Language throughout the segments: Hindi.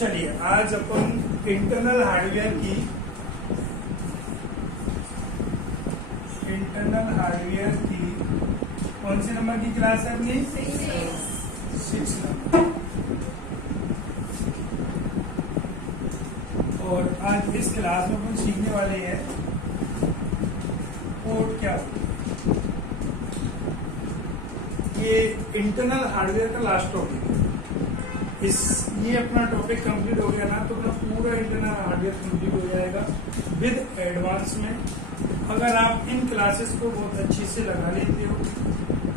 चलिए आज अपन इंटरनल हार्डवेयर की कौन से नंबर की क्लास है अपनी? 6 नंबर। और आज इस क्लास में अपन सीखने वाले हैं पोर्ट क्या होता है। ये इंटरनल हार्डवेयर का लास्ट टॉपिक है। ये अपना टॉपिक कंप्लीट हो गया ना तो अपना पूरा इंटरनल हार्डवेयर कंप्लीट हो जाएगा विद एडवांस में। अगर आप इन क्लासेस को बहुत अच्छे से लगा लेते हो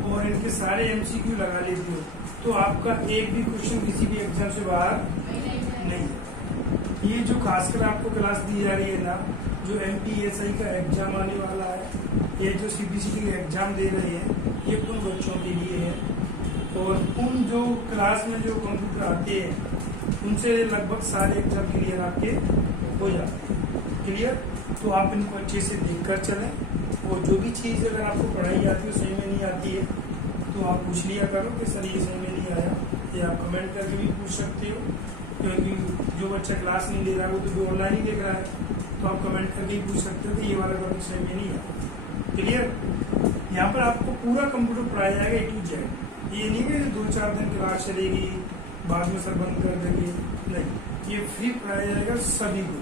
और इनके सारे एमसीक्यू लगा लेते हो तो आपका एक भी क्वेश्चन किसी भी एग्जाम से बाहर नहीं। ये जो खासकर आपको क्लास दी जा रही है ना, जो MPSI का एग्जाम आने वाला है, ये जो CPCT का एग्जाम दे रहे हैं, ये उन बच्चों के लिए है। और उन जो क्लास में जो कंप्यूटर आते हैं उनसे लगभग सारे एग्जाम क्लियर आपके हो जाते हैं। क्लियर? तो आप इनको अच्छे से देखकर चलें और जो भी चीज़ अगर आपको पढ़ाई आती है सही में नहीं आती है तो आप पूछ लिया करो कि सर ये सही में नहीं आया। ये आप कमेंट करके भी पूछ सकते हो, क्योंकि जो बच्चा क्लास नहीं ले रहा है वो तो ऑनलाइन ही देख रहा है, तो आप कमेंट करके ही पूछ सकते हो कि ये वाला टॉपिक सही में नहीं आया। क्लियर? यहाँ पर आपको पूरा कंप्यूटर पढ़ाया जाएगा A to Z। ये नहीं कि 2-4 दिन क्लास चलेगी बाद में सर बंद कर देंगे, नहीं, ये फ्री पढ़ाया जाएगा सभी को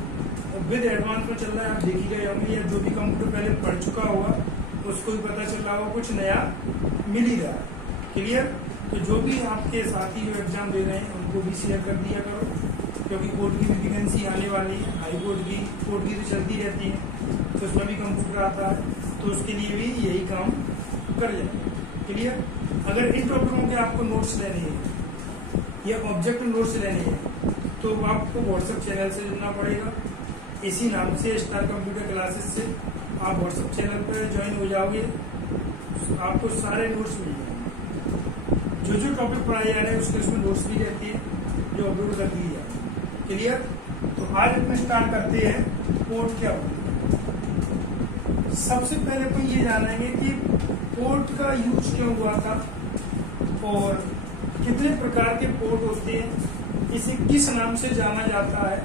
और विद एडवांस में चल रहा है। आप देख ही रहे होंगे या जो भी कंप्यूटर पहले पढ़ चुका होगा उसको भी पता चल रहा होगा कुछ नया मिल ही रहा है। क्लियर? तो जो भी आपके साथी जो एग्जाम दे रहे हैं उनको भी शेयर कर दिया करो, क्योंकि कोर्ट की भी वैकेंसी आने वाली है। हाई कोर्ट की तो चलती रहती है तो उसमें भी कंप्यूटर आता है, तो उसके लिए भी यही काम कर जाए। क्लियर? अगर इन टॉपिकों के आपको नोट्स लेने हैं या ऑब्जेक्टिव नोट्स लेने हैं तो आपको व्हाट्सएप चैनल से जुड़ना पड़ेगा। इसी नाम से स्टार कंप्यूटर क्लासेस से आप व्हाट्सएप चैनल पर ज्वाइन हो जाओगे, आपको सारे नोट्स मिल जाएंगे। जो टॉपिक पढ़ाए जा रहे हैं उसके उसमें नोट्स भी रहती है जो अपलोड कर दी जाती है। क्लियर? तो आज अपन स्टार्ट करते हैं पोर्ट क्या होता है। सबसे पहले अपन ये जानेंगे कि पोर्ट का यूज क्यों हुआ था और कितने प्रकार के पोर्ट होते हैं, इसे किस नाम से जाना जाता है,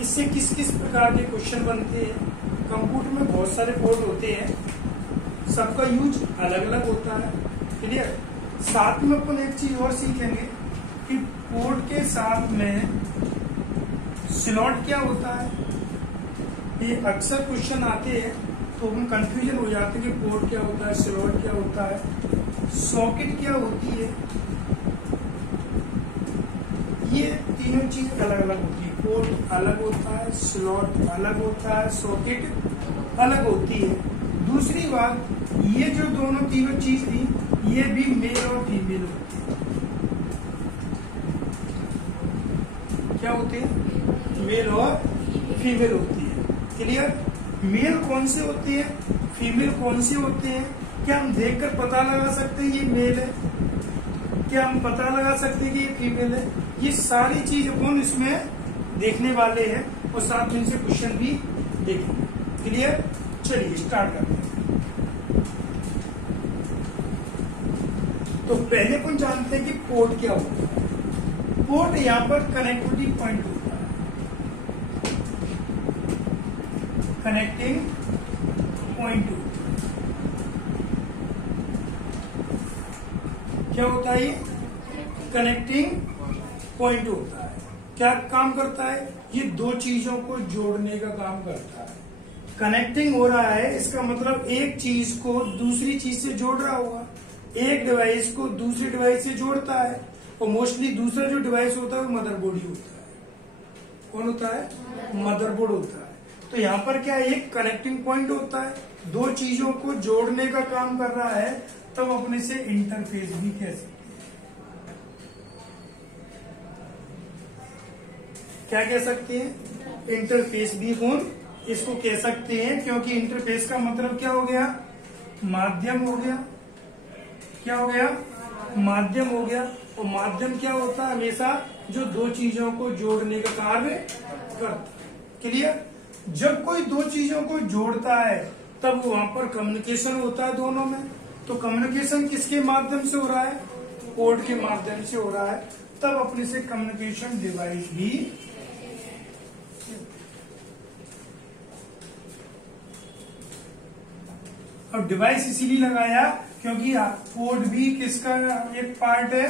इससे किस किस प्रकार के क्वेश्चन बनते हैं। कंप्यूटर में बहुत सारे पोर्ट होते हैं, सबका यूज अलग अलग होता है। क्लियर? साथ में अपन एक चीज और सीखेंगे कि पोर्ट के साथ में स्लॉट क्या होता है। ये अक्सर क्वेश्चन आते हैं तो हम कंफ्यूजन हो जाते हैं कि पोर्ट क्या होता है, स्लॉट क्या होता है, सॉकेट क्या होती है। ये तीनों चीज अलग अलग होती है। पोर्ट अलग होता है, स्लॉट अलग होता है, सॉकेट अलग होती है। दूसरी बात, ये जो दोनों तीनों चीज थी ये भी मेल और फीमेल होती है। क्या होती है? मेल और फीमेल होती है। क्लियर? मेल कौन से होते हैं, फीमेल कौन से होते हैं, क्या हम देखकर पता लगा सकते हैं ये मेल है, क्या हम पता लगा सकते हैं कि ये फीमेल है। ये सारी चीज अपन इसमें देखने वाले हैं और साथ में इनसे क्वेश्चन भी देखेंगे। क्लियर? चलिए स्टार्ट करते हैं। तो पहले अपन जानते हैं कि पोर्ट क्या होता है। पोर्ट यहाँ पर कनेक्टिविटी पॉइंट होता है, कनेक्टिंग पॉइंट क्या होता है? ये कनेक्टिंग पॉइंट होता है। क्या काम करता है? ये दो चीजों को जोड़ने का काम करता है। कनेक्टिंग हो रहा है, इसका मतलब एक चीज को दूसरी चीज से जोड़ रहा होगा, एक डिवाइस को दूसरी डिवाइस से जोड़ता है। और मोस्टली दूसरा जो डिवाइस होता है वो मदरबोर्ड ही होता है। कौन होता है? मदरबोर्ड होता है। तो यहाँ पर क्या एक कनेक्टिंग पॉइंट होता है, दो चीजों को जोड़ने का काम कर रहा है, तब अपने से इंटरफेस भी कह सकते हैं। क्या कह सकते हैं? इंटरफेस भी हम इसको कह सकते हैं, क्योंकि इंटरफेस का मतलब क्या हो गया? माध्यम हो गया। क्या हो गया? माध्यम हो गया। और माध्यम क्या होता है? हमेशा जो दो चीजों को जोड़ने का कार्य करता है। क्लियर? जब कोई दो चीजों को जोड़ता है तब वहां पर कम्युनिकेशन होता है दोनों में। तो कम्युनिकेशन किसके माध्यम से हो रहा है? पोर्ट के माध्यम से हो रहा है। तब अपने से कम्युनिकेशन डिवाइस भी अब डिवाइस इसीलिए लगाया क्योंकि पोर्ट भी किसका एक पार्ट है,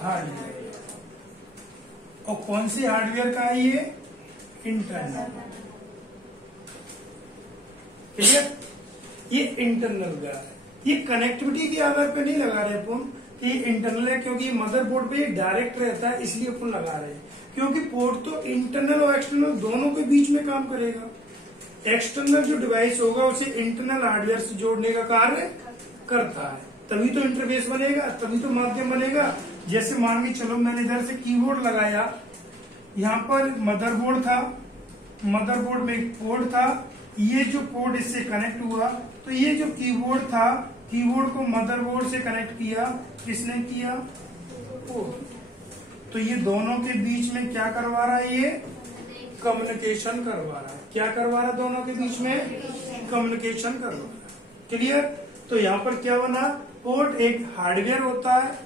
हार्डवेयर। और कौन से हार्डवेयर का है ये, इंटरनल। क्लियर, ये इंटरनल का है। ये कनेक्टिविटी के आधार पे नहीं लगा रहे अपन कि ये इंटरनल है, क्योंकि मदरबोर्ड पे डायरेक्ट रहता है इसलिए अपन लगा रहे हैं। क्योंकि पोर्ट तो इंटरनल और एक्सटर्नल दोनों के बीच में काम करेगा। एक्सटर्नल जो डिवाइस होगा उसे इंटरनल हार्डवेयर से जोड़ने का कार्य करता है, तभी तो इंटरफेस बनेगा, तभी तो माध्यम बनेगा। जैसे मान के चलो मैंने इधर से कीबोर्ड लगाया, यहाँ पर मदरबोर्ड था, मदरबोर्ड में एक पोर्ट था, ये जो पोर्ट इससे कनेक्ट हुआ, तो ये जो कीबोर्ड था, कीबोर्ड को मदरबोर्ड से कनेक्ट किया, किसने किया, पोर्ट। तो ये दोनों के बीच में क्या करवा रहा है, ये कम्युनिकेशन करवा रहा है। क्या करवा रहा है, दोनों के बीच में कम्युनिकेशन करवा रहा है। क्लियर। तो यहाँ पर क्या बना, पोर्ट एक हार्डवेयर होता है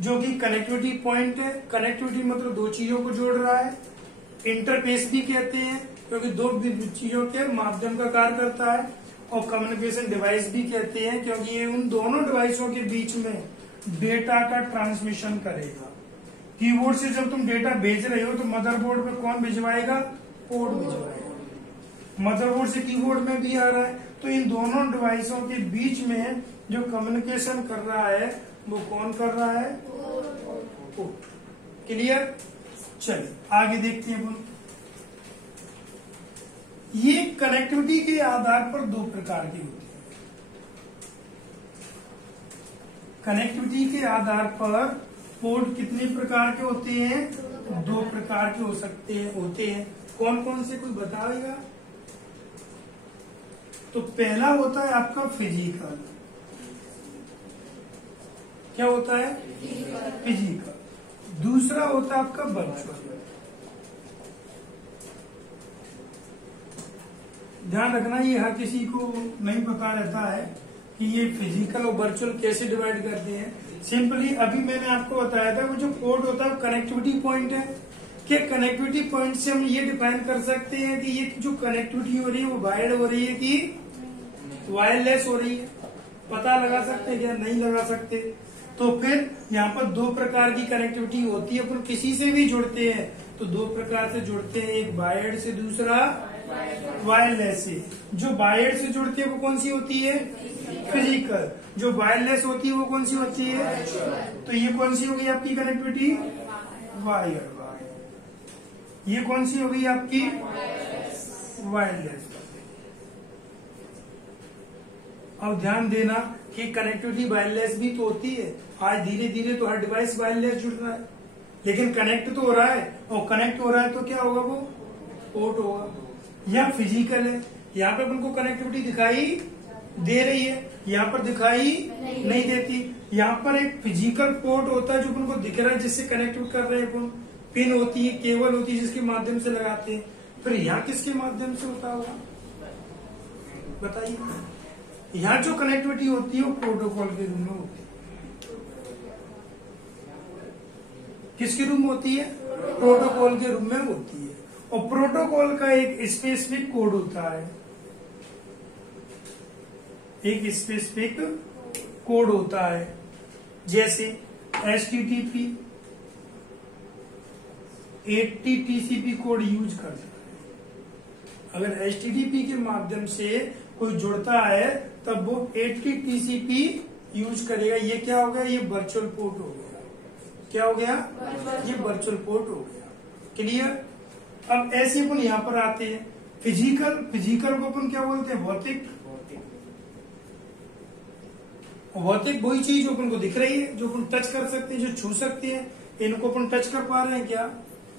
जो कि कनेक्टिविटी पॉइंट है। कनेक्टिविटी मतलब दो चीजों को जोड़ रहा है। इंटरफेस भी कहते हैं क्योंकि दो चीजों के माध्यम का कार्य करता है। और कम्युनिकेशन डिवाइस भी कहते हैं क्योंकि ये उन दोनों डिवाइसों के बीच में डेटा का ट्रांसमिशन करेगा। कीबोर्ड से जब तुम डेटा भेज रहे हो तो मदरबोर्ड पे कौन भिजवाएगा, पोर्ट भिजवाएगा। मदरबोर्ड से कीबोर्ड में भी आ रहा है, तो इन दोनों डिवाइसों के बीच में जो कम्युनिकेशन कर रहा है वो कौन कर रहा है, पोर्ट। क्लियर। चलिए आगे देखते हैं। ये कनेक्टिविटी के आधार पर दो प्रकार की होती है। कनेक्टिविटी के आधार पर पोर्ट कितने प्रकार के होते हैं, दो प्रकार के हो सकते हैं, होते हैं। कौन कौन से कोई बताएगा। तो पहला होता है आपका फिजिकल। क्या होता है, फिजिकल। दूसरा होता है आपका वर्चुअल। ध्यान रखना ये हर किसी को नहीं पता रहता है कि ये फिजिकल और वर्चुअल कैसे डिवाइड करते हैं। सिंपली अभी मैंने आपको बताया था वो जो पोर्ट होता है वो कनेक्टिविटी पॉइंट है। कि कनेक्टिविटी पॉइंट से हम ये डिफाइन कर सकते हैं कि ये जो कनेक्टिविटी हो रही है वो वायर्ड हो रही है कि वायरलेस हो रही है। पता लगा सकते हैं क्या, नहीं लगा सकते। तो फिर यहाँ पर दो प्रकार की कनेक्टिविटी होती है। अपन किसी से भी जुड़ते हैं तो दो प्रकार से जुड़ते हैं, एक वायर्ड से, दूसरा वायरलेस से। जो वायर्ड से जुड़ती है वो कौन सी होती है, फिजिकल। जो वायरलेस होती है वो कौन सी होती है, तो ये कौन सी होगी आपकी कनेक्टिविटी, वायर्ड। ये कौन सी होगी आपकी, वायरलेस। अब ध्यान देना कि कनेक्टिविटी वायरलेस भी तो होती है। आज धीरे धीरे तो हर डिवाइस वायरलेस जुड़ रहा है, लेकिन कनेक्ट तो हो रहा है। और कनेक्ट हो रहा है तो क्या होगा, वो पोर्ट होगा। या फिजिकल है, यहाँ पे अपन को कनेक्टिविटी दिखाई दे रही है, यहाँ पर दिखाई नहीं देती। यहाँ पर एक फिजिकल पोर्ट होता है जो अपन को दिख रहा है, जिससे कनेक्ट कर रहे हैं अपन। पिन होती है, केबल होती है जिसके माध्यम से लगाते हैं। फिर यहाँ किसके माध्यम से होता होगा बताइए। यहाँ जो कनेक्टिविटी होती है वो प्रोटोकॉल के रूम में होती है। किसके रूम में होती है, प्रोटोकॉल के रूम में होती है। और प्रोटोकॉल का एक स्पेसिफिक कोड होता है, एक स्पेसिफिक कोड होता है। जैसे HTTP 80 TCP कोड यूज करता है। अगर HTTP के माध्यम से कोई जुड़ता है तब वो 80 TCP यूज करेगा। ये क्या हो गया, ये वर्चुअल पोर्ट हो गया। क्या हो गया, ये वर्चुअल पोर्ट हो गया। क्लियर। अब ऐसे अपन यहाँ पर आते हैं फिजिकल को अपन क्या बोलते हैं, भौतिक। भौतिक वही चीज जो अपन को दिख रही है, जो अपन टच कर सकते हैं, जो छू सकते हैं। इनको अपन टच कर पा रहे हैं क्या,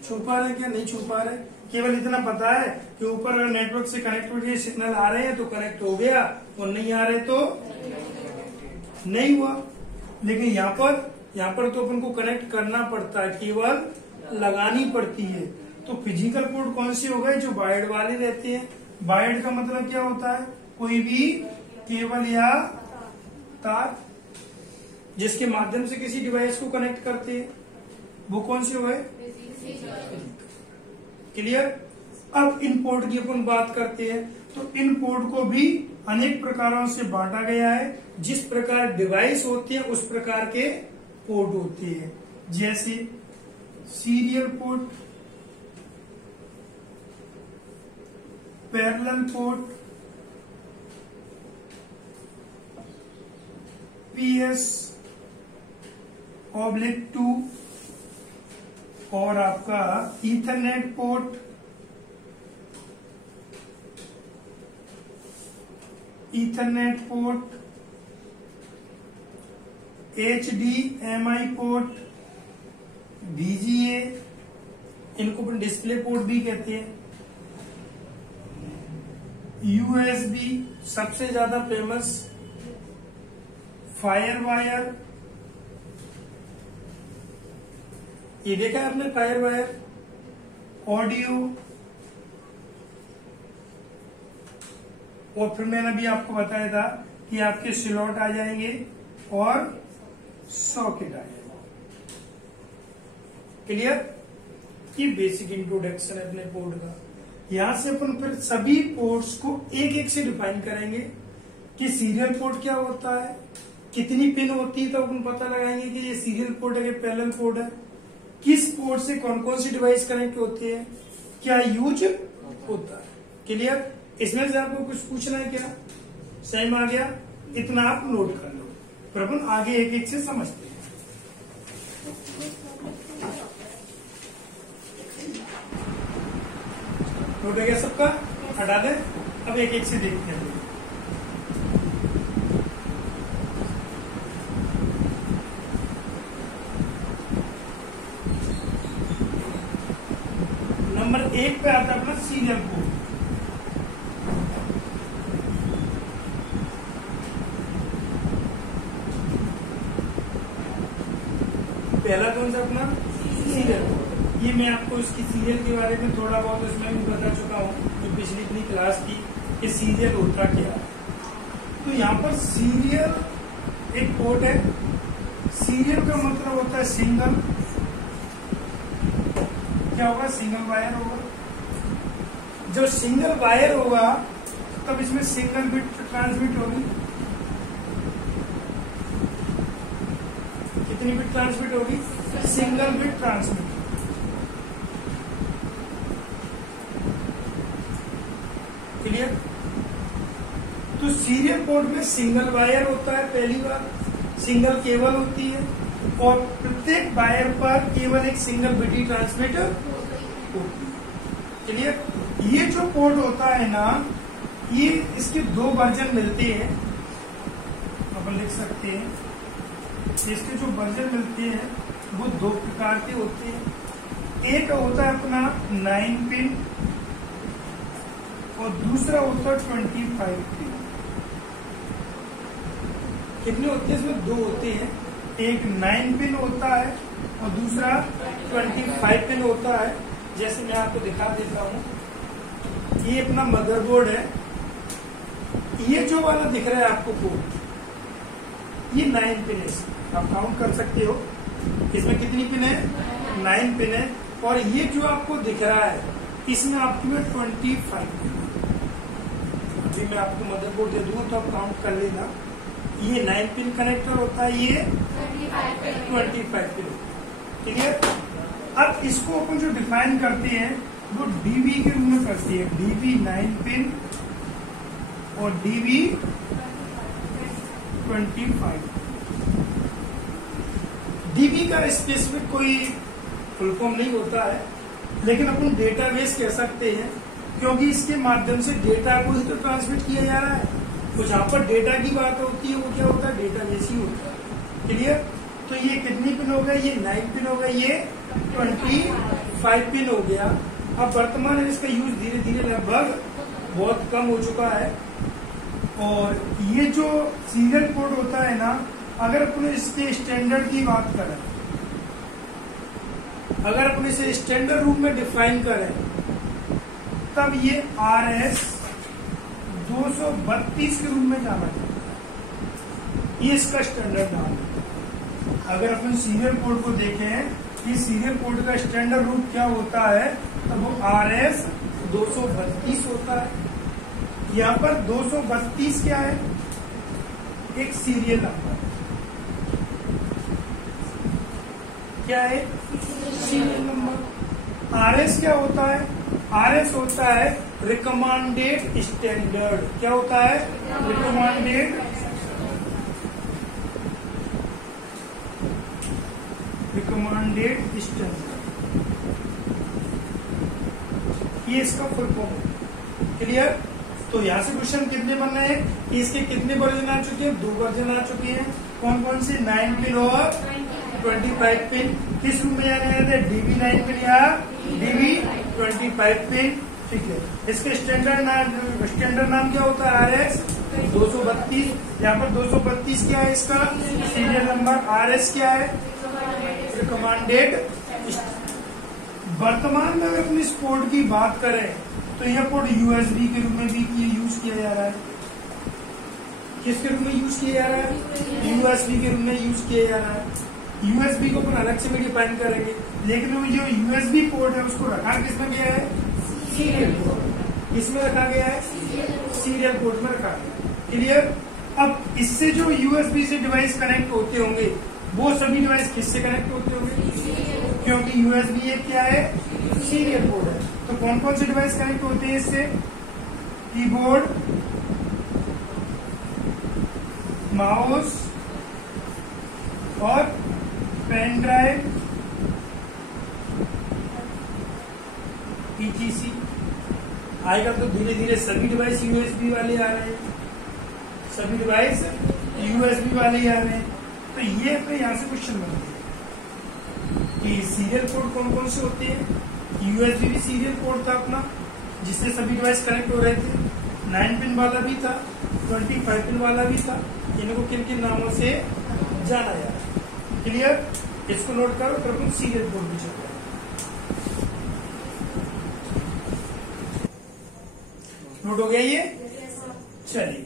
छू पा रहे हैं क्या, नहीं छू पा रहे। केवल इतना पता है कि ऊपर अगर नेटवर्क से कनेक्टिविटी सिग्नल आ रहे हैं तो कनेक्ट हो गया, और नहीं आ रहे तो नहीं हुआ। लेकिन यहाँ पर तो अपन को कनेक्ट करना पड़ता है, केवल लगानी पड़ती है। तो फिजिकल पोर्ट कौन से हो गए, जो वायर्ड वाले रहते हैं। वायर्ड का मतलब क्या होता है, कोई भी केबल या तार जिसके माध्यम से किसी डिवाइस को कनेक्ट करते हैं, वो कौन से हो गए, क्लियर। अब इन पोर्ट की अपन बात करते हैं तो इन पोर्ट को भी अनेक प्रकारों से बांटा गया है। जिस प्रकार डिवाइस होते हैं उस प्रकार के पोर्ट होते हैं, जैसे serial port, parallel port, PS/2 और आपका Ethernet port, HDMI port, VGA, इनको अपन डिस्प्ले पोर्ट भी कहते हैं, USB, सबसे ज्यादा फेमस फायर वायर, ये देखा है आपने फायर वायर, ऑडियो, और फिर मैंने अभी आपको बताया था कि आपके स्लॉट आ जाएंगे और सॉकेट आ जाएगा। क्लियर? ये बेसिक इंट्रोडक्शन है अपने पोर्ट का। यहां से अपन फिर सभी पोर्ट्स को एक एक से डिफाइन करेंगे कि सीरियल पोर्ट क्या होता है, कितनी पिन होती है, तो अपन पता लगाएंगे कि ये सीरियल पोर्ट है कि पैरेलल पोर्ट है, किस पोर्ट से कौन कौन सी डिवाइस कनेक्ट होती है, क्या यूज होता है। क्लियर? इसमें से आपको कुछ पूछना है क्या? सेम आ गया, इतना आप नोट कर लो, फिर अपन आगे एक एक से समझते हैं। नोट हो गया सबका? हटा दे, अब एक एक से देखते हैं। नंबर 1 पे आता है अपना सीरियल पोर्ट। पहला कौन सा अपना सीरियल पोर्ट। ये मैं आपको इसकी सीरियल के बारे में थोड़ा बहुत इसमें भी बता चुका हूँ जो पिछली इतनी क्लास थी कि सीरियल होता क्या है। तो यहाँ पर सीरियल एक पोर्ट है। सीरियल का मतलब होता है सिंगल, क्या होगा? सिंगल वायर होगा। जब सिंगल वायर होगा तब इसमें सिंगल बिट ट्रांसमिट होगी। कितनी बिट ट्रांसमिट होगी? Single bit transmit. क्लियर? तो सीरियल पोर्ट में सिंगल वायर होता है, पहली बार सिंगल केबल होती है और प्रत्येक वायर पर केवल एक सिंगल बिट ही ट्रांसमिट होती है। क्लियर? ये जो पोर्ट होता है ना, ये इसके 2 वर्जन मिलते हैं, अपन लिख सकते हैं। इसके जो वर्जन मिलते हैं वो 2 प्रकार के होते हैं। एक होता है अपना 9 पिन और दूसरा होता है 25 पिन। कितने होते हैं? इसमें 2 होते हैं, एक 9 पिन होता है और दूसरा 25 पिन होता है। जैसे मैं आपको दिखा देता हूँ, ये अपना मदरबोर्ड है। ये जो वाला दिख रहा है आपको पोर्ट, ये 9 पिन है। आप काउंट कर सकते हो इसमें कितनी पिन है? 9 पिन है। और ये जो आपको दिख रहा है इसमें आपके में 25 पिन है। अभी मैं आपको मदरबोर्ड दे दूंगा तो आप काउंट कर लेना। ये 9 पिन कनेक्टर होता है, ये 25 पिन। ठीक है? अब इसको अपन जो डिफाइन करते हैं वो डीबी के रूप में करती है। डीबी 9 पिन और डीबी 25। डीबी का स्पेसिफिक कोई फुल फॉर्म नहीं होता है, लेकिन अपन डेटाबेस कह सकते हैं क्योंकि इसके माध्यम से डेटा को ही तो ट्रांसमिट किया जा रहा है। तो जहां पर डेटा की बात होती है वो क्या होता है? डेटाबेस ही होता है। क्लियर? तो ये कितनी पिन हो गया? ये 9 पिन हो गया, ये 25 पिन हो गया। अब वर्तमान में इसका यूज धीरे धीरे लगभग बहुत कम हो चुका है। और ये जो सीरियल पोर्ट होता है ना, अगर अपन इसके स्टैंडर्ड की बात करें, अगर अपन इसे स्टैंडर्ड रूप में डिफाइन करें, तब ये RS 232 के रूप में जाना जाता है। ये इसका स्टैंडर्ड नाम है। अगर अपन सीरियल पोर्ट को देखें, ये सीरियल पोर्ट का स्टैंडर्ड रूप क्या होता है, तो वो RS 232 होता है। यहाँ पर 232 क्या है, एक सीरियल नंबर, क्या है, सीरियल नंबर। आरएस क्या होता है, आरएस होता है रिकमेंडेड स्टैंडर्ड। क्या होता है, रिकमेंडेड स्टैंडर्ड, ये इसका फुल फॉर्म है। क्लियर। तो यहाँ से क्वेश्चन कितने बन रहे हैं कि इसके कितने वर्जन आ चुके हैं, 2 वर्जन आ चुके हैं। कौन कौन से, 9 पिन और 25 पिन। किस रूप में जाने जाते हैं, DB 9 पिन या DB 25 पिन। ठीक है, इसके स्टैंडर्ड नाम क्या होता है, RS 232। यहाँ पर 232 क्या है, इसका सीरियल नंबर। RS क्या है, रिकमेंडेड। वर्तमान में अगर अपनी इस पोर्ट की बात करें तो यह पोर्ट USB के रूप में भी यूज किया जा रहा है। किसके रूप में यूज किया जा रहा है, USB के रूप में यूज किया जा रहा है। USB को अपन अलग से भी डिफाइन करेंगे, लेकिन जो USB पोर्ट है उसको रखा किसमें गया है, सीरियल पोर्ट। इसमें रखा गया है, सीरियल पोर्ट में रखा गया। क्लियर। अब इससे जो USB से डिवाइस कनेक्ट होते होंगे वो सभी डिवाइस किससे कनेक्ट होते होंगे, क्योंकि USB एक क्या है, सीरियल पोर्ट है। तो कौन कौन से डिवाइस कनेक्ट होते हैं इससे, कीबोर्ड, माउस और पेन ड्राइव, ETC। आएगा तो धीरे धीरे सभी डिवाइस USB वाले आ रहे हैं, सभी डिवाइस USB वाले ही आ रहे हैं। तो ये अपने यहाँ से क्वेश्चन बनते हैं कि सीरियल पोर्ट कौन कौन से होते हैं। USB भी सीरियल पोर्ट था अपना, जिससे सभी डिवाइस कनेक्ट हो रहे थे। 9 पिन वाला भी था, 25 पिन वाला भी था। इनको किन किन नामों से जाना जाता है। क्लियर। इसको नोट करो, फिर अपन सीरियल पोर्ट भी चल रहा है। नोट हो गया ये। चलिए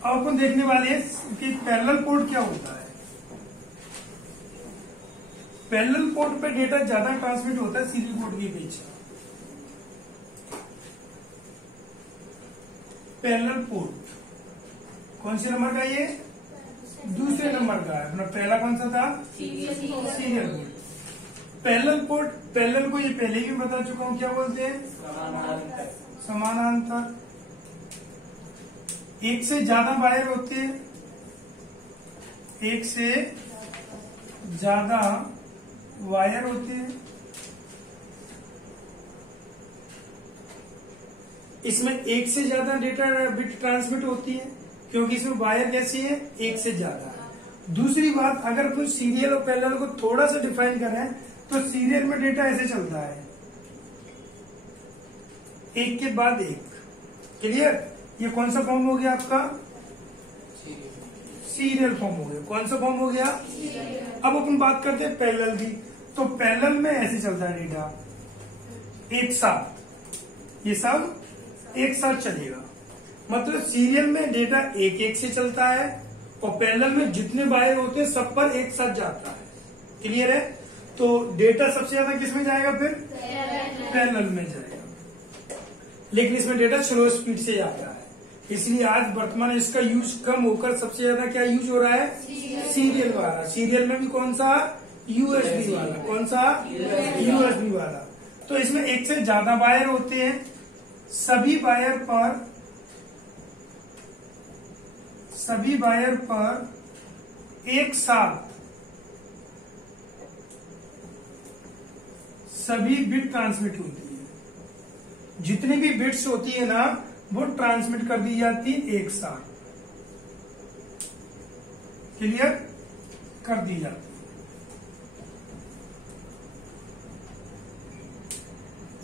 अब अपन देखने वाले हैं कि पैरेलल पोर्ट क्या होता है। पैरेलल पोर्ट पे डेटा ज्यादा ट्रांसमिट होता है सीरियल पोर्ट के पीछे। पैरेलल पोर्ट कौन से नंबर का, ये दूसरे नंबर का है अपना। पहला कौन सा था, serial port. Parallel port, parallel को ये पहले ही बता चुका हूं, क्या बोलते हैं, समानांतर। एक से ज्यादा वायर होते हैं, एक से ज्यादा वायर होते हैं। इसमें एक से ज्यादा डेटा बिट ट्रांसमिट होती है, क्योंकि इसमें वायर कैसी है, एक से ज्यादा है। दूसरी बात, अगर कुछ सीरियल और पैरेलल को थोड़ा सा डिफाइन करें तो सीरियल में डेटा ऐसे चलता है, एक के बाद एक। क्लियर। ये कौन सा फॉर्म हो गया आपका, सीरियल फॉर्म हो गया। कौन सा फॉर्म हो गया। अब अपन बात करते हैं पैरेलल की। तो पैरेलल में ऐसे चलता है डेटा एक साथ, ये सब एक साथ चलेगा। मतलब सीरियल में डेटा एक एक से चलता है और पैरेलल में जितने वायर होते हैं सब पर एक साथ जाता है। क्लियर है। तो डेटा सबसे ज्यादा किसमें जाएगा, फिर पैरेलल में जाएगा। लेकिन इसमें डेटा स्लो स्पीड से जाता है, इसलिए आज वर्तमान इसका यूज कम होकर सबसे ज्यादा क्या यूज हो रहा है, सीरियल वाला। सीरियल में भी कौन सा, USB वाला। कौन सा, USB वाला। तो इसमें एक से ज्यादा वायर होते हैं, सभी वायर पर एक साथ सभी बिट ट्रांसमिट होती है। जितनी भी बिट्स होती है ना वो ट्रांसमिट कर दी जाती है एक साथ। क्लियर, कर दी जाती है।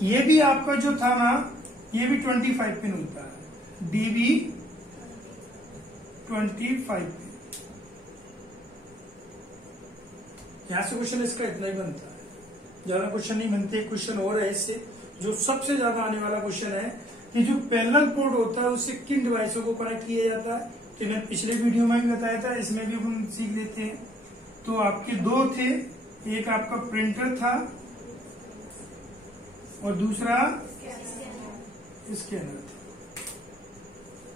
ये भी आपका जो था ना, ये भी 25 पिन होता है, DB 25 पिन। यहां से क्वेश्चन इसका इतना ही बनता है, ज्यादा क्वेश्चन नहीं बनते। क्वेश्चन और है इससे, जो सबसे ज्यादा आने वाला क्वेश्चन है कि जो पैरेलल पोर्ट होता है उससे किन डिवाइसों को कनेक्ट किया जाता है। तो मैंने पिछले वीडियो में भी बताया था, इसमें भी हम सीख लेते हैं। तो आपके दो थे, एक आपका प्रिंटर था और दूसरा स्कैनर था।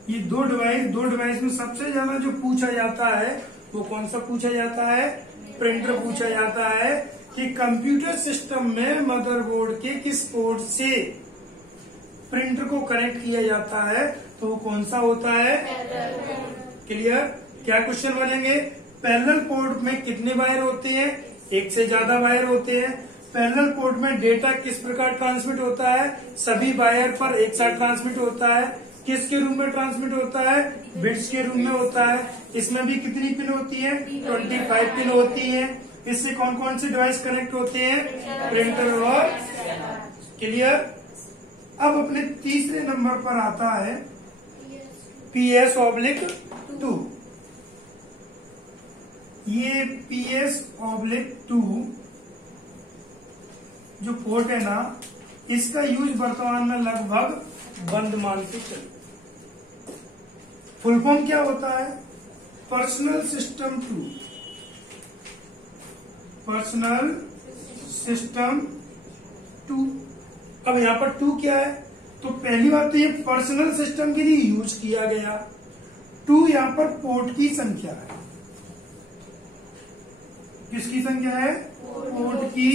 ये दो डिवाइस में सबसे ज्यादा जो पूछा जाता है वो कौन सा पूछा जाता है? प्रिंटर पूछा जाता है कि कंप्यूटर सिस्टम में मदरबोर्ड के किस पोर्ट से प्रिंटर को कनेक्ट किया जाता है, तो वो कौन सा होता है? क्लियर? क्या क्वेश्चन बनेंगे? पैरेलल पोर्ट में कितने वायर होते हैं? एक से ज्यादा वायर होते हैं। पैरेलल पोर्ट में डेटा किस प्रकार ट्रांसमिट होता है? सभी वायर पर एक साथ ट्रांसमिट होता है। किसके रूप में ट्रांसमिट होता है? बिट्स के रूप में होता है। इसमें भी कितनी पिन होती है? 25 पिन होती है। इससे कौन कौन से डिवाइस कनेक्ट होते हैं? प्रिंटर और क्लियर। अब अपने तीसरे नंबर पर आता है PS/2। ये PS/2 जो पोर्ट है ना, इसका यूज वर्तमान में लगभग बंद मान के चले। फुल फॉर्म क्या होता है? Personal system 2। Personal system 2। अब यहाँ पर 2 क्या है? तो पहली बात तो ये पर्सनल सिस्टम के लिए यूज किया गया। 2 यहाँ पर पोर्ट की संख्या है। किसकी संख्या है? पोर्ट की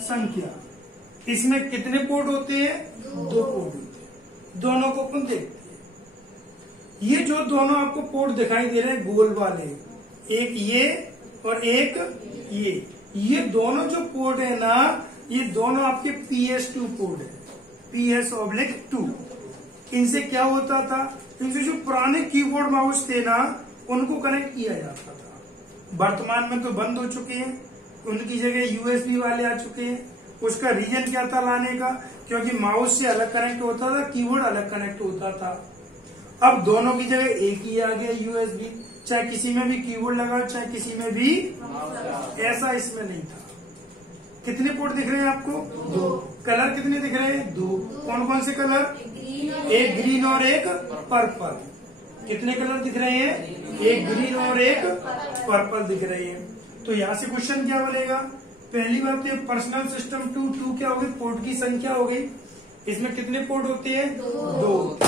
संख्या। इसमें कितने पोर्ट होते हैं? 2 पोर्ट होते हैं। दोनों को अपन देखते हैं। ये जो दोनों आपको पोर्ट दिखाई दे रहे हैं गोल वाले, एक ये और एक ये दोनों जो पोर्ट है ना, ये दोनों आपके PS2 पोर्ट है। PS/2। इनसे क्या होता था? इनसे जो पुराने कीबोर्ड माउस थे ना, उनको कनेक्ट किया जाता था। वर्तमान में तो बंद हो चुके हैं, उनकी जगह USB वाले आ चुके हैं। उसका रीजन क्या था लाने का? क्योंकि माउस से अलग कनेक्ट होता था, कीबोर्ड अलग कनेक्ट होता था। अब दोनों की जगह एक ही आ गया USB। चाहे किसी में भी कीबोर्ड लगा, चाहे किसी में भी, ऐसा इसमें नहीं था। कितने पोर्ट दिख रहे हैं आपको? 2। कलर कितने दिख रहे हैं? 2। कौन कौन से कलर? एक ग्रीन और एक पर्पल। कितने कलर दिख रहे हैं? एक ग्रीन और एक पर्पल दिख रहे हैं। तो यहाँ से क्वेश्चन क्या बनेगा? पहली बात तो पर्सनल सिस्टम 2 क्या होगी? पोर्ट की संख्या हो गई। इसमें कितने पोर्ट होते हैं? 2।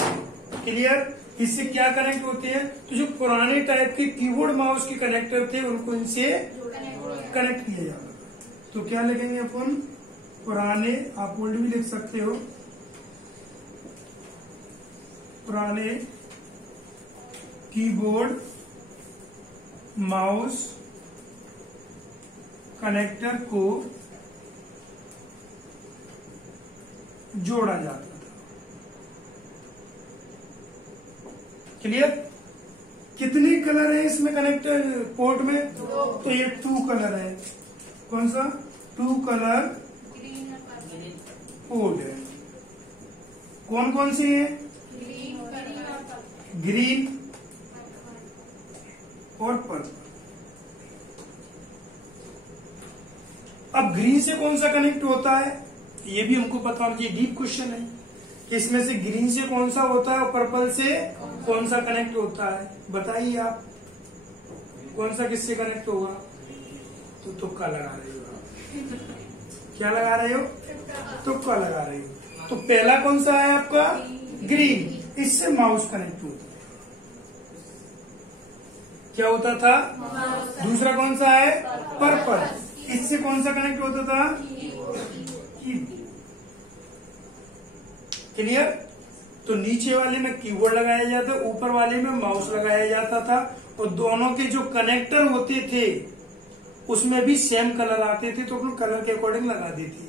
क्लियर? इससे क्या कनेक्ट होते हैं? तो जो पुराने टाइप के कीबोर्ड माउस के कनेक्टर थे, उनको इनसे कनेक्ट किया जाता था। तो क्या लिखेंगे अपन? पुराने, आप ओल्ड भी लिख सकते हो, पुराने कीबोर्ड माउस कनेक्टर को जोड़ा जाता था। क्लियर? कितने कलर है इसमें कनेक्टर पोर्ट में? तो ये 2 कलर है। कौन सा? 2 कलर पोर्ट है। कौन कौन से हैं? ग्रीन और पर्पल। अब ग्रीन से कौन सा कनेक्ट होता है? ये भी हमको पता होना चाहिए। डीप क्वेश्चन है। इसमें से ग्रीन से कौन सा होता है और पर्पल से कौन सा कनेक्ट होता है? बताइए आप, कौन सा किससे कनेक्ट होगा? तो तुक्का लगा रहे हो। क्या लगा रहे हो? तुक्का लगा रहे हो। तो पहला कौन सा है आपका? ग्रीन। इससे माउस कनेक्ट होता है। क्या होता था? दूसरा कौन सा है? पर्पल। इससे कौन सा कनेक्ट होता था? क्लियर? तो नीचे वाले में कीबोर्ड लगाया जाता, ऊपर वाले में माउस लगाया जाता था। और दोनों के जो कनेक्टर होते थे उसमें भी सेम कलर आते थे, तो अपन कलर के अकॉर्डिंग लगा देते।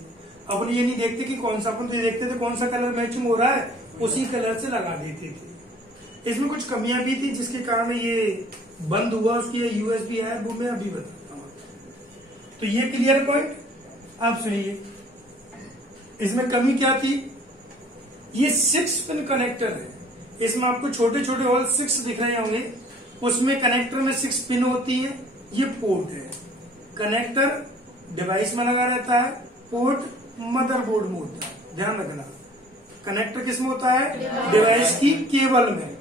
अपन ये नहीं देखते कि कौन सा, अपन तो देखते थे कौन सा कलर मैचिंग हो रहा है, उसी कलर से लगा देते थे। इसमें कुछ कमियां भी थी जिसके कारण ये बंद हुआ। उसकी USB है, वो मैं अभी बताता हूँ। तो ये क्लियर पॉइंट आप सुनिए। इसमें कमी क्या थी? ये 6 पिन कनेक्टर है। इसमें आपको छोटे छोटे होल 6 दिख रहे होंगे। उसमें कनेक्टर में 6 पिन होती है। ये पोर्ट है। कनेक्टर डिवाइस में लगा रहता है, पोर्ट मदरबोर्ड में होता है। ध्यान रखना, कनेक्टर किस में होता है? डिवाइस की केबल में।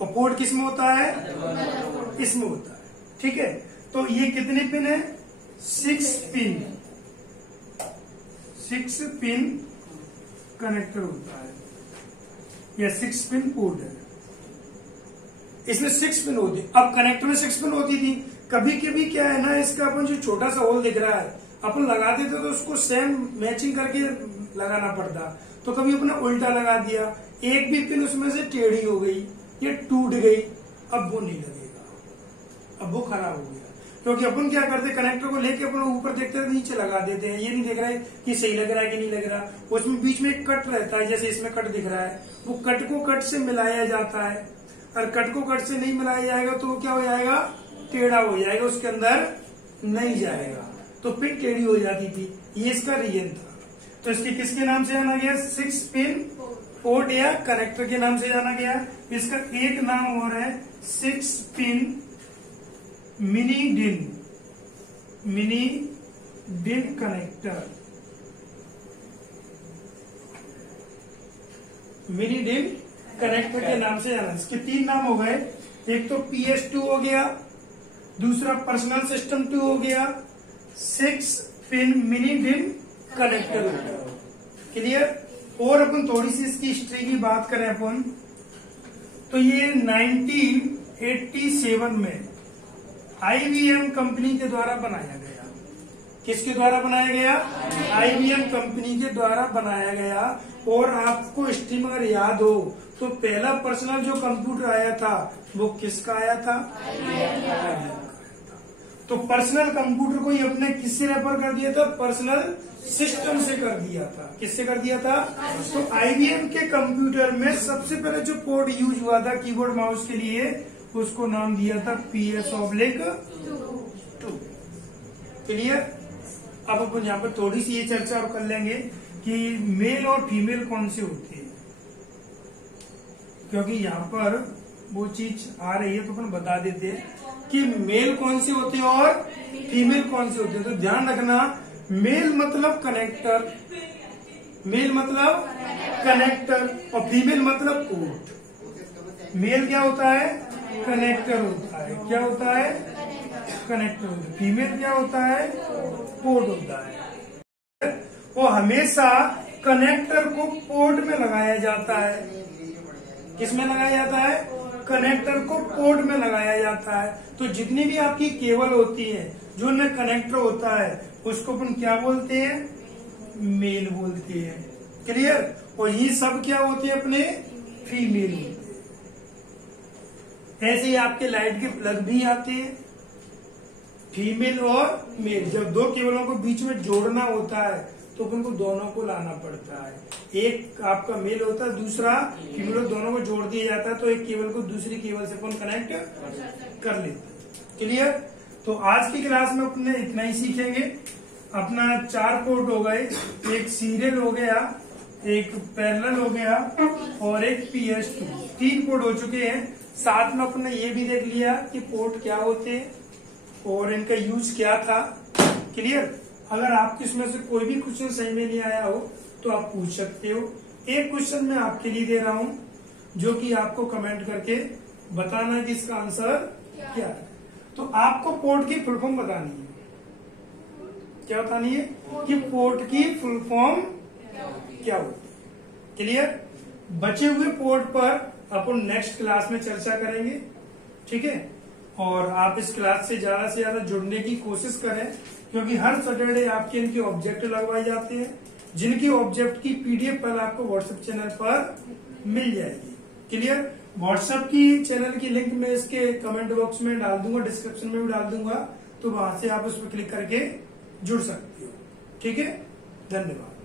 और पोर्ट किस में होता है? इसमें होता है। ठीक है? तो ये कितने पिन है? 6 पिन। 6 पिन कनेक्टर होता है या 6 पिन पोर्ट है। इसमें 6 पिन होती, अब कनेक्टर में 6 पिन होती थी। कभी कभी क्या है ना, इसका अपन जो छोटा सा होल दिख रहा है अपन लगा देते तो उसको सेम मैचिंग करके लगाना पड़ता, तो कभी अपने उल्टा लगा दिया, एक भी पिन उसमें से टेढ़ी हो गई या टूट गई, अब वो नहीं लगेगा, अब वो खराब हो गया। क्योंकि अपन क्या करते, कनेक्टर को लेके अपन ऊपर देखते हैं, नीचे लगा देते हैं, ये नहीं देख रहा है कि सही लग रहा है कि नहीं लग रहा। उसमें बीच में एक कट रहता है, जैसे इसमें कट दिख रहा है, वो कट को कट से मिलाया जाता है, और कट को कट से नहीं मिलाया जाएगा तो वो क्या हो जाएगा, टेढ़ा हो जाएगा, उसके अंदर नहीं जाएगा, तो पिन टेढ़ी हो जाती थी। ये इसका रीजन था। तो इसके किसके नाम से जाना गया, 6 पिन पोर्ट या कनेक्टर के नाम से जाना गया। इसका एक नाम और है 6 पिन मिनी डिन कनेक्टर, मिनी डिन कनेक्टर के नाम से जाना। इसके 3 नाम हो गए, एक तो PS2 हो गया, दूसरा पर्सनल सिस्टम 2 हो गया, 6 पिन मिनी डिन कनेक्टर हो गया। क्लियर। और अपन थोड़ी सी इसकी हिस्ट्री की बात करें अपन, तो ये 1987 में IBM कंपनी के द्वारा बनाया गया। किसके द्वारा बनाया गया, IBM कंपनी के द्वारा बनाया गया। और आपको हिस्ट्री में अगर याद हो तो पहला पर्सनल जो कंप्यूटर आया था वो किसका आया था, IBM का आया था। तो पर्सनल कंप्यूटर को ही अपने किससे रेफर कर दिया था, पर्सनल सिस्टम से कर दिया था। किससे कर दिया था, तो IBM के कंप्यूटर में सबसे पहले जो कोड यूज हुआ था कीबोर्ड माउस के लिए, उसको नाम दिया था PS/2। क्लियर। अब अपन यहाँ पर थोड़ी सी ये चर्चा और कर लेंगे कि मेल और फीमेल कौन से होते हैं, क्योंकि यहाँ पर वो चीज आ रही है तो अपन बता देते हैं कि मेल कौन से होते हैं और फीमेल कौन से होते हैं। तो ध्यान रखना, मेल मतलब कनेक्टर, मेल मतलब कनेक्टर, और फीमेल मतलब पोर्ट। मेल क्या होता है, कनेक्टर होता है, क्या होता है, कनेक्टर होता है। फीमेल क्या होता है, पोर्ट होता है। वो हमेशा कनेक्टर को पोर्ट में लगाया जाता है। किसमें लगाया जाता है, कनेक्टर को पोर्ट में लगाया जाता है। तो जितनी भी आपकी केबल होती है जो उनमें कनेक्टर होता है उसको अपन क्या बोलते हैं, मेल बोलते हैं। क्लियर। और ये सब क्या होते हैं, अपने फीमेल होते हैं। ऐसे ही आपके लाइट के प्लग भी आते हैं, फीमेल और मेल। जब दो केबलों को बीच में जोड़ना होता है तो अपन को दोनों को लाना पड़ता है। एक आपका मेल होता है, दूसरा फीमेल, दोनों को जोड़ दिया जाता है तो एक केबल को दूसरी केबल से अपन कनेक्ट कर लेते हैं। क्लियर। तो आज की क्लास में अपने इतना ही सीखेंगे। अपना 4 पोर्ट हो गए, एक सीरियल हो गया, एक पैरेलल हो गया और एक PS2। 3 पोर्ट हो चुके हैं। साथ में अपने ये भी देख लिया कि पोर्ट क्या होते हैं और इनका यूज क्या था। क्लियर। अगर आपके इसमें से कोई भी क्वेश्चन सही में नहीं आया हो तो आप पूछ सकते हो। एक क्वेश्चन मैं आपके लिए दे रहा हूं जो कि आपको कमेंट करके बताना है कि इसका आंसर क्या है। तो आपको पोर्ट की फुल फॉर्म बतानी है। क्या बतानी है कि पोर्ट की फुल फॉर्म क्या होती है। क्लियर। बचे हुए पोर्ट पर अपन नेक्स्ट क्लास में चर्चा करेंगे। ठीक है। और आप इस क्लास से ज्यादा जुड़ने की कोशिश करें, क्योंकि हर सैटरडे आपके इनके ऑब्जेक्ट लगवाए जाते हैं, जिनकी ऑब्जेक्ट की PDF पर आपको व्हाट्सएप चैनल पर मिल जाएगी। क्लियर। व्हाट्सएप की चैनल की लिंक मैं इसके कमेंट बॉक्स में डाल दूंगा, डिस्क्रिप्शन में भी डाल दूंगा, तो वहां से आप उस पर क्लिक करके जुड़ सकते हो। ठीक है। धन्यवाद।